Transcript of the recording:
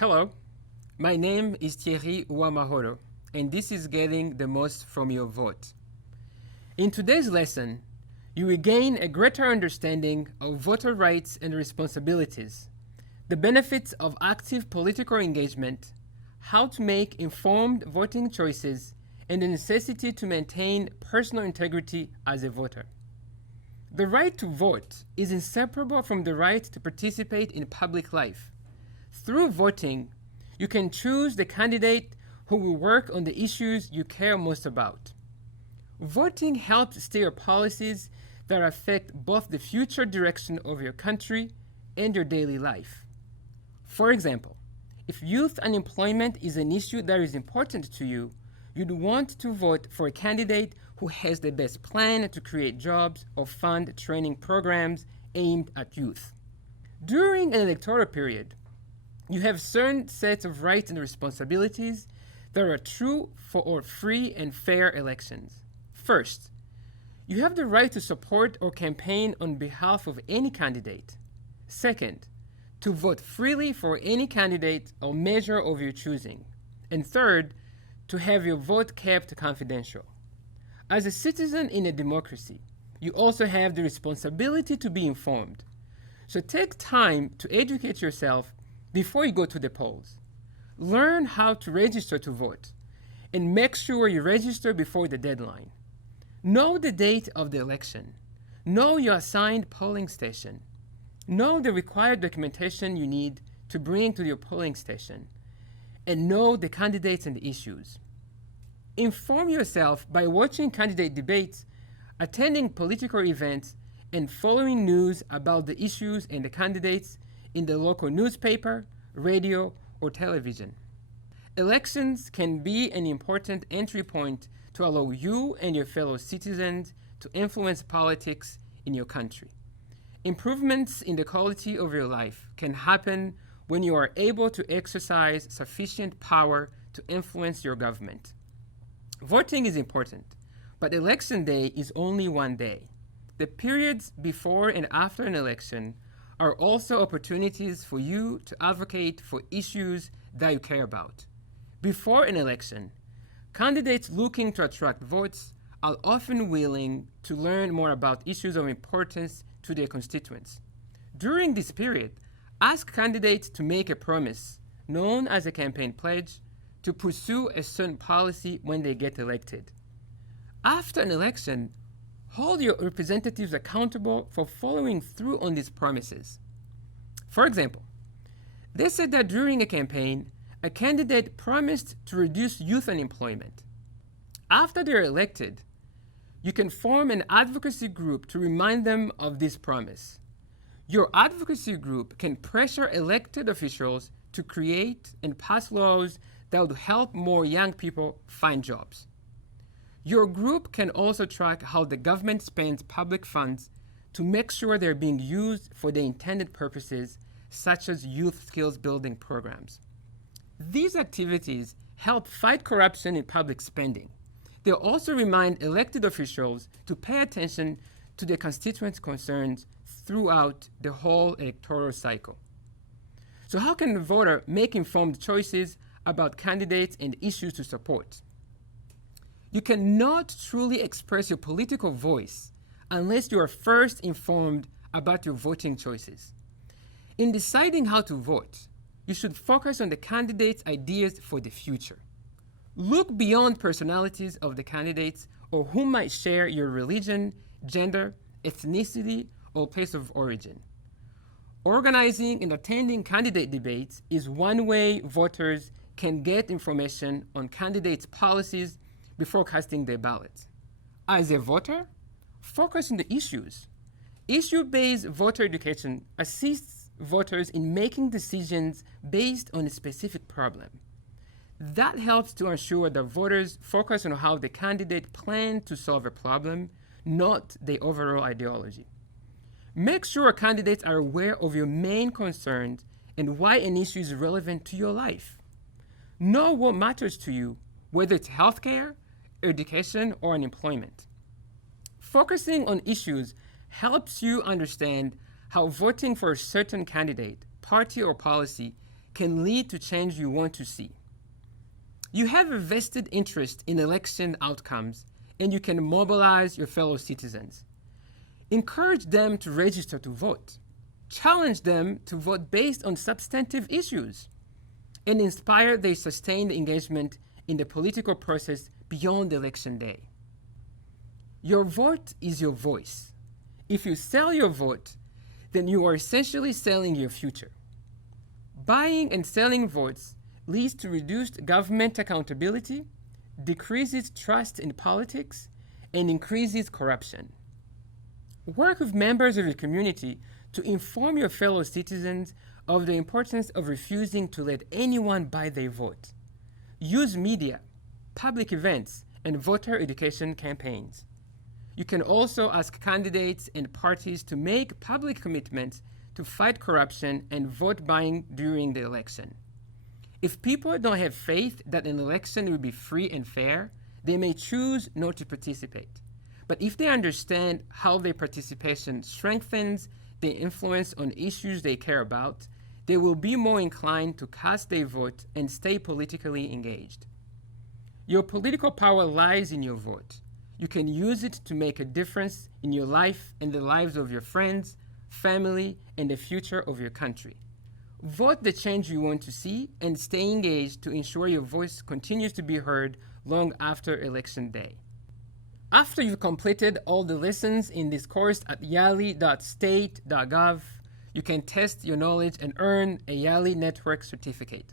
Hello, my name is Thierry Uwamahoro, and this is Getting the Most from Your Vote. In today's lesson, you will gain a greater understanding of voter rights and responsibilities, the benefits of active political engagement, how to make informed voting choices, and the necessity to maintain personal integrity as a voter. The right to vote is inseparable from the right to participate in public life. Through voting, you can choose the candidate who will work on the issues you care most about. Voting helps steer policies that affect both the future direction of your country and your daily life. For example, if youth unemployment is an issue that is important to you, you'd want to vote for a candidate who has the best plan to create jobs or fund training programs aimed at youth. During an electoral period, you have certain sets of rights and responsibilities that are true for free and fair elections. First, you have the right to support or campaign on behalf of any candidate. Second, to vote freely for any candidate or measure of your choosing. And third, to have your vote kept confidential. As a citizen in a democracy, you also have the responsibility to be informed. So take time to educate yourself before you go to the polls. Learn how to register to vote, and make sure you register before the deadline. Know the date of the election. Know your assigned polling station. Know the required documentation you need to bring to your polling station, and know the candidates and the issues. Inform yourself by watching candidate debates, attending political events, and following news about the issues and the candidates in the local newspaper, radio, or television. Elections can be an important entry point to allow you and your fellow citizens to influence politics in your country. Improvements in the quality of your life can happen when you are able to exercise sufficient power to influence your government. Voting is important, but election day is only one day. The periods before and after an election are also opportunities for you to advocate for issues that you care about. Before an election, candidates looking to attract votes are often willing to learn more about issues of importance to their constituents. During this period, ask candidates to make a promise, known as a campaign pledge, to pursue a certain policy when they get elected. After an election, hold your representatives accountable for following through on these promises. For example, they said that during a campaign, a candidate promised to reduce youth unemployment. After they're elected, you can form an advocacy group to remind them of this promise. Your advocacy group can pressure elected officials to create and pass laws that would help more young people find jobs. Your group can also track how the government spends public funds to make sure they're being used for the intended purposes, such as youth skills building programs. These activities help fight corruption in public spending. They also remind elected officials to pay attention to their constituents' concerns throughout the whole electoral cycle. So how can the voter make informed choices about candidates and issues to support? You cannot truly express your political voice unless you are first informed about your voting choices. In deciding how to vote, you should focus on the candidates' ideas for the future. Look beyond personalities of the candidates or who might share your religion, gender, ethnicity, or place of origin. Organizing and attending candidate debates is one way voters can get information on candidates' policies before casting their ballot. As a voter, focus on the issues. Issue-based voter education assists voters in making decisions based on a specific problem. That helps to ensure that voters focus on how the candidate plans to solve a problem, not the overall ideology. Make sure candidates are aware of your main concerns and why an issue is relevant to your life. Know what matters to you, whether it's healthcare, education, or unemployment. Focusing on issues helps you understand how voting for a certain candidate, party, or policy can lead to change you want to see. You have a vested interest in election outcomes, and you can mobilize your fellow citizens. Encourage them to register to vote. Challenge them to vote based on substantive issues, and inspire their sustained engagement in the political process beyond election day. Your vote is your voice. If you sell your vote, then you are essentially selling your future. Buying and selling votes leads to reduced government accountability, decreases trust in politics, and increases corruption. Work with members of your community to inform your fellow citizens of the importance of refusing to let anyone buy their vote. Use media, public events, and voter education campaigns. You can also ask candidates and parties to make public commitments to fight corruption and vote buying during the election. If people don't have faith that an election will be free and fair, they may choose not to participate. But if they understand how their participation strengthens their influence on issues they care about, they will be more inclined to cast their vote and stay politically engaged. Your political power lies in your vote. You can use it to make a difference in your life and the lives of your friends, family, and the future of your country. Vote the change you want to see and stay engaged to ensure your voice continues to be heard long after election day. After you've completed all the lessons in this course at yali.state.gov, you can test your knowledge and earn a YALI Network certificate.